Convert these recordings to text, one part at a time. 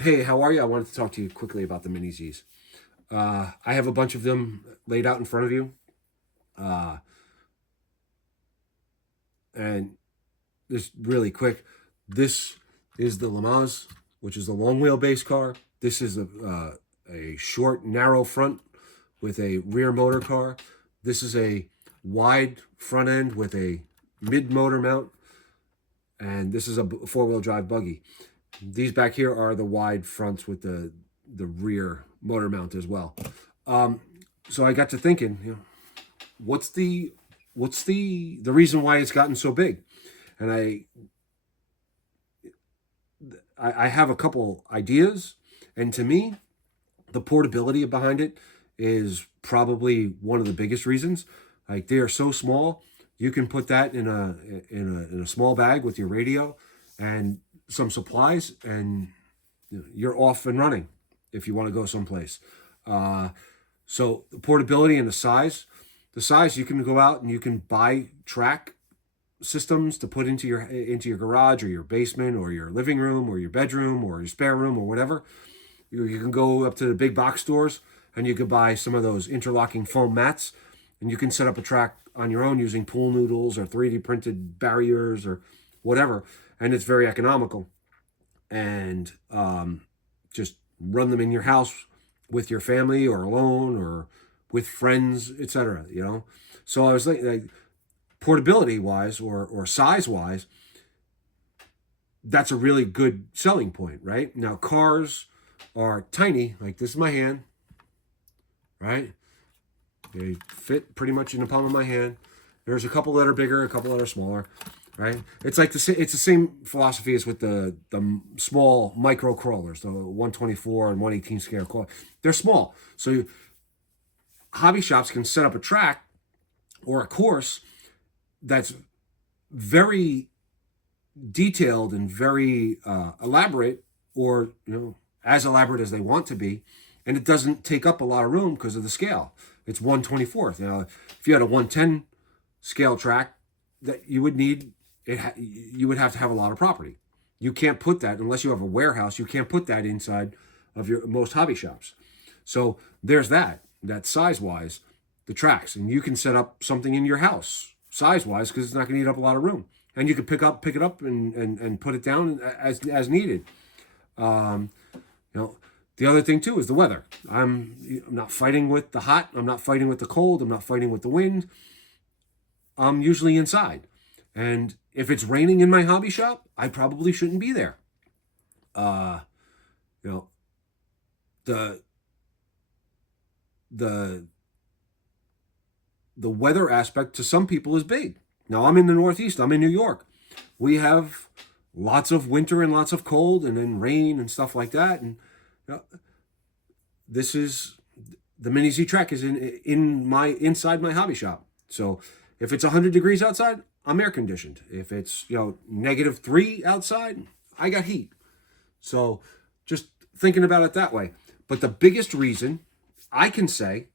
Hey, how are you? I wanted to talk to you quickly about the Mini Z's. I have a bunch of them laid out in front of you. Uh, and just really quick, this is the Lamaze, which is a long wheelbase car. This is a short, narrow front with a rear motor car. This is a wide front end with a mid motor mount. And this is a four-wheel drive buggy. These back here are the wide fronts with the rear motor mount as well. Um, so I got to thinking, what's the reason why it's gotten so big? And I have a couple ideas, and to me, the portability behind it is probably one of the biggest reasons. Like they are so small, you can put that in a small bag with your radio and some supplies, and you're off and running if you want to go someplace. Uh, so the portability and the size you can go out and you can buy track systems to put into your garage or your basement or your living room or your bedroom or your spare room or whatever. You can go up to the big box stores and you could buy some of those interlocking foam mats, and you can set up a track on your own using pool noodles or 3D printed barriers or whatever, and it's very economical. And just run them in your house with your family or alone or with friends, etc. So I was like portability wise or size wise, that's a really good selling point, right? Now cars are tiny, like this is my hand, right? They fit pretty much in the palm of my hand. There's a couple that are bigger, a couple that are smaller, right? It's the same philosophy as with the small micro crawlers, the 124 and 118 scale crawler. They're small, so hobby shops can set up a track or a course that's very detailed and very elaborate, or as elaborate as they want to be, and it doesn't take up a lot of room because of the scale. It's 1/24th. If you had a 110 scale track, that you would need you would have to have a lot of property. You can't put that unless you have a warehouse. You can't put that inside of your most hobby shops. So there's that size wise, the tracks, and you can set up something in your house size wise because it's not going to eat up a lot of room, and you can pick it up and put it down as needed. Um, you know, the other thing too is the weather. I'm not fighting with the hot. I'm not fighting with the cold. I'm not fighting with the wind. I'm usually inside, and if it's raining in my hobby shop, I probably shouldn't be there. Uh, you know, the the the weather aspect to some people is big. Now I'm in the Northeast. I'm in New York. We have lots of winter and lots of cold, and then rain and stuff like that. And you know, this is the Mini Z Trek is in my inside my hobby shop. So if it's 100 degrees outside, I'm air conditioned. If it's -3 outside, I got heat. So just thinking about it that way. But the biggest reason I can say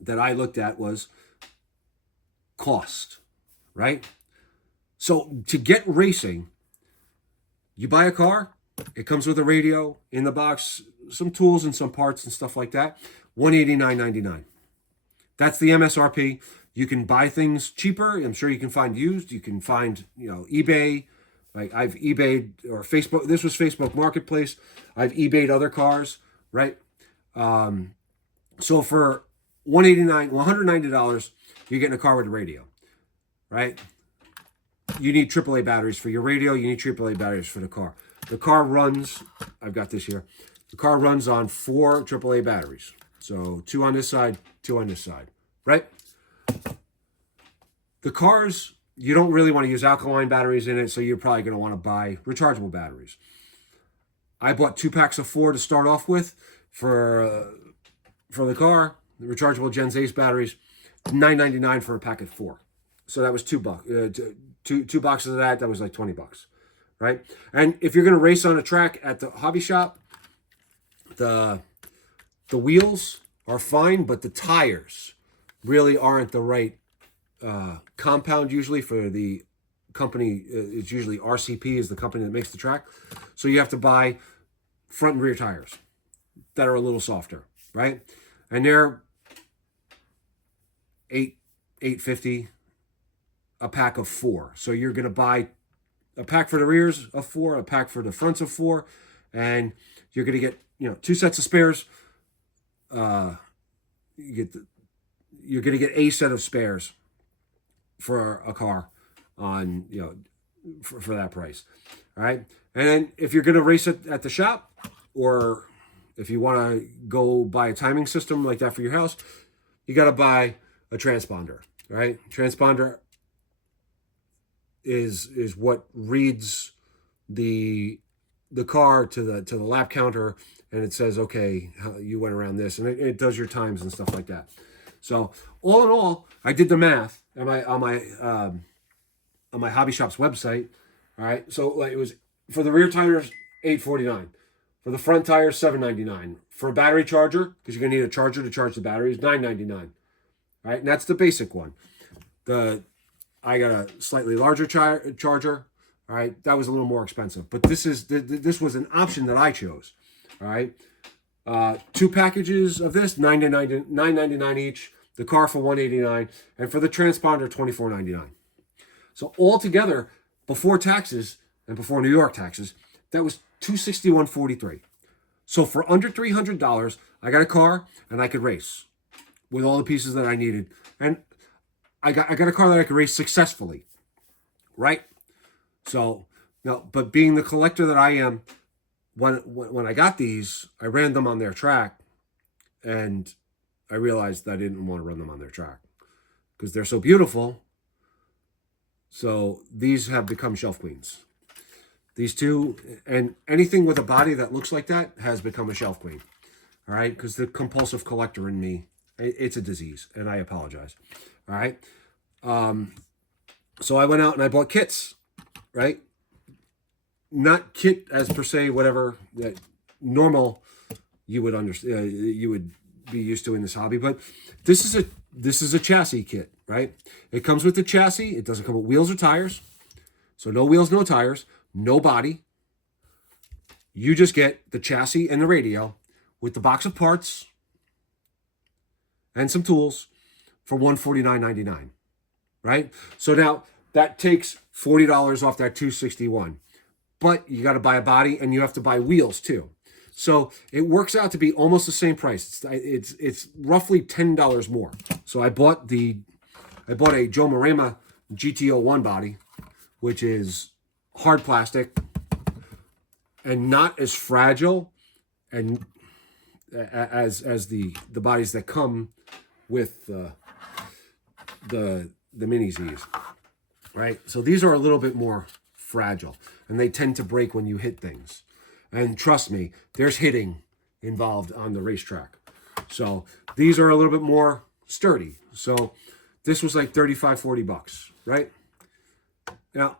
that I looked at was cost, right? So to get racing, you buy a car, it comes with a radio in the box, some tools and some parts and stuff like that. $189.99. That's the MSRP. You can buy things cheaper. I'm sure you can find used. You can find, eBay. Like I've eBayed or Facebook. This was Facebook Marketplace. I've eBayed other cars, right? So for $190, you're getting a car with a radio, right? You need AAA batteries for your radio. You need AAA batteries for the car. The car runs, I've got this here. The car runs on 4 AAA batteries. So 2 on this side, 2 on this side, right? The cars, you don't really want to use alkaline batteries in it, so you're probably going to want to buy rechargeable batteries. I bought 2 packs of 4 to start off with for the car, the rechargeable Gens Ace batteries, $9.99 for a pack of 4. So that was $2. Two boxes of that. That was like $20, right? And if you're going to race on a track at the hobby shop, the wheels are fine, but the tires really aren't the right compound usually for the company. It's usually RCP is the company that makes the track, so you have to buy front and rear tires that are a little softer, right? And they're $8.50 a pack of 4. So you're going to buy a pack for the rears of 4, a pack for the fronts of 4, and you're going to get 2 sets of spares. You're going to get a set of spares for a car on for that price. All right. And then if you're going to race it at the shop, or if you want to go buy a timing system like that for your house, you got to buy a transponder, right? Transponder is what reads the car to the lap counter, and it says, okay, you went around this, and it does your times and stuff like that. So all in all, I did the math on my hobby shop's website. All right, so it was for the rear tires $8.49, for the front tires $7.99, for a battery charger, because you're gonna need a charger to charge the batteries, $9.99. All right, and that's the basic one. I got a slightly larger charger. All right, that was a little more expensive, but this was an option that I chose. All right, 2 packages of this, $9.99 each. The car for $189, and for the transponder $24.99. So altogether, before taxes and before New York taxes, that was $261.43. So for under $300, I got a car and I could race with all the pieces that I needed, and I got a car that I could race successfully, right? So now, but being the collector that I am, when I got these, I ran them on their track, and I realized I didn't want to run them on their track because they're so beautiful. So these have become shelf queens. These two, and anything with a body that looks like that has become a shelf queen. All right, because the compulsive collector in me, it's a disease, and I apologize. All right. So I went out and I bought kits, right? Not kit as per se, whatever that normal you would understand, you would be used to in this hobby, but this is a chassis kit, right? It comes with the chassis. It doesn't come with wheels or tires. So no wheels, no tires, no body. You just get the chassis and the radio with the box of parts and some tools for $149.99, right? So now that takes $40 off that $261, but you got to buy a body and you have to buy wheels too. So it works out to be almost the same price. It's roughly $10 more. So I bought a Joe Marema GT01 body, which is hard plastic and not as fragile and as the bodies that come with the Mini Zs, right? So these are a little bit more fragile, and they tend to break when you hit things. And trust me, there's hitting involved on the racetrack. So these are a little bit more sturdy. So this was like $35-40, right? Now,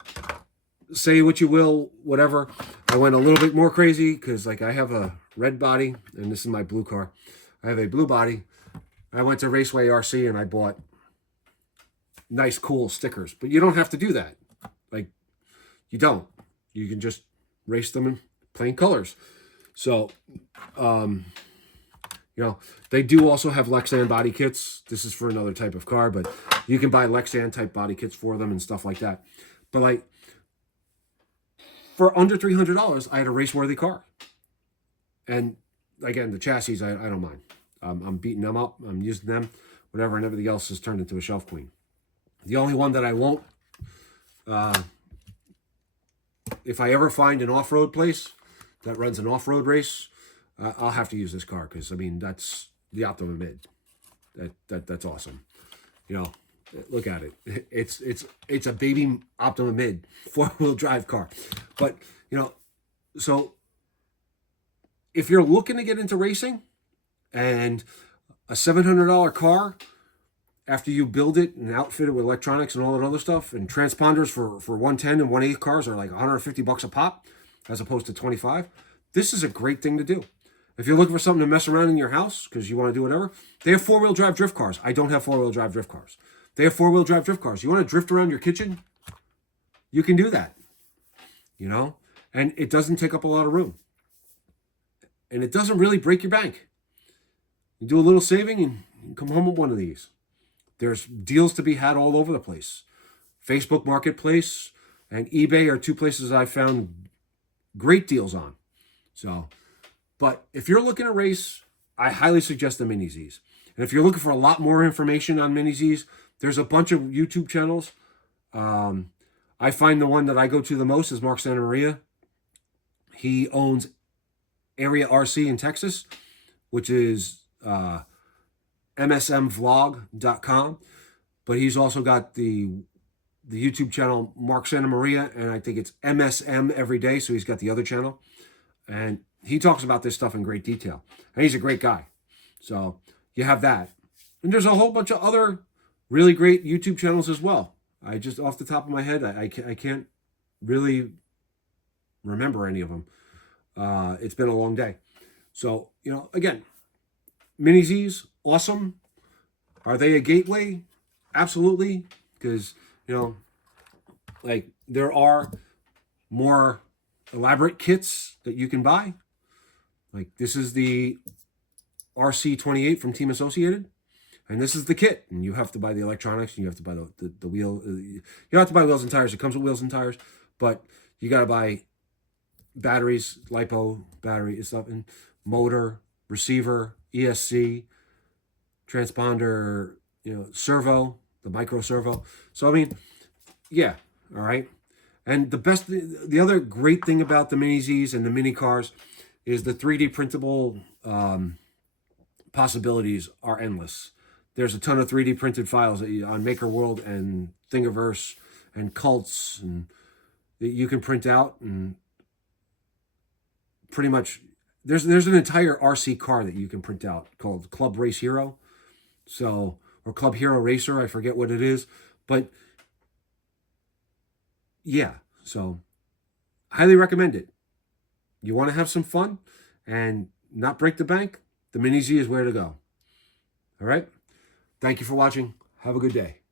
say what you will, whatever. I went a little bit more crazy because like I have a red body, and this is my blue car. I have a blue body. I went to Raceway RC and I bought nice, cool stickers. But you don't have to do that. Like, you don't. You can just race them in plain colors. So, they do also have Lexan body kits. This is for another type of car, but you can buy Lexan type body kits for them and stuff like that. But like, for under $300, I had a race-worthy car. And again, the chassis, I don't mind. I'm beating them up. I'm using them, whatever, and everything else has turned into a shelf queen. The only one that I won't, if I ever find an off-road place that runs an off-road race, I'll have to use this car because, I mean, that's the Optima Mid. That's awesome. Look at it. It's a baby Optima Mid 4-wheel drive car. But, so if you're looking to get into racing and a $700 car, after you build it and outfit it with electronics and all that other stuff, and transponders for 110 and 1/8 cars are like $150 a pop as opposed to 25, this is a great thing to do. If you're looking for something to mess around in your house because you want to do whatever, they have 4-wheel drive drift cars. I don't have 4-wheel drive drift cars. They have 4-wheel drive drift cars. You want to drift around your kitchen? You can do that, and it doesn't take up a lot of room. and it doesn't really break your bank. You do a little saving and you come home with one of these. There's deals to be had all over the place. Facebook Marketplace and eBay are two places I found great deals on. So, but if you're looking to race, I highly suggest the Mini Zs. And if you're looking for a lot more information on Mini Zs, there's a bunch of YouTube channels. I find the one that I go to the most is Mark Santa Maria. He owns Area RC in Texas, which is msmvlog.com. But he's also got the YouTube channel Mark Santa Maria, and I think it's MSM every day. So he's got the other channel, and he talks about this stuff in great detail. And he's a great guy. So you have that, and there's a whole bunch of other really great YouTube channels as well. I just off the top of my head, I can't really remember any of them. It's been a long day. So, again, Mini Zs, awesome. Are they a gateway? Absolutely. Because, like there are more elaborate kits that you can buy. Like this is the RC28 from Team Associated. And this is the kit. And you have to buy the electronics. And you have to buy the wheel. You don't have to buy wheels and tires. It comes with wheels and tires. But you got to buy batteries, LiPo battery and stuff, and motor, receiver, ESC, transponder, servo, the micro servo. So, I mean, yeah, all right. And the other great thing about the Mini Zs and the mini cars is the 3D printable possibilities are endless. There's a ton of 3D printed files on Maker World and Thingiverse and Cults and that you can print out, and pretty much there's an entire RC car that you can print out called Club Race Hero. So, or Club Hero Racer, I forget what it is, but yeah, so highly recommend it. You want to have some fun and not break the bank? The Mini Z is where to go. All right. Thank you for watching. Have a good day.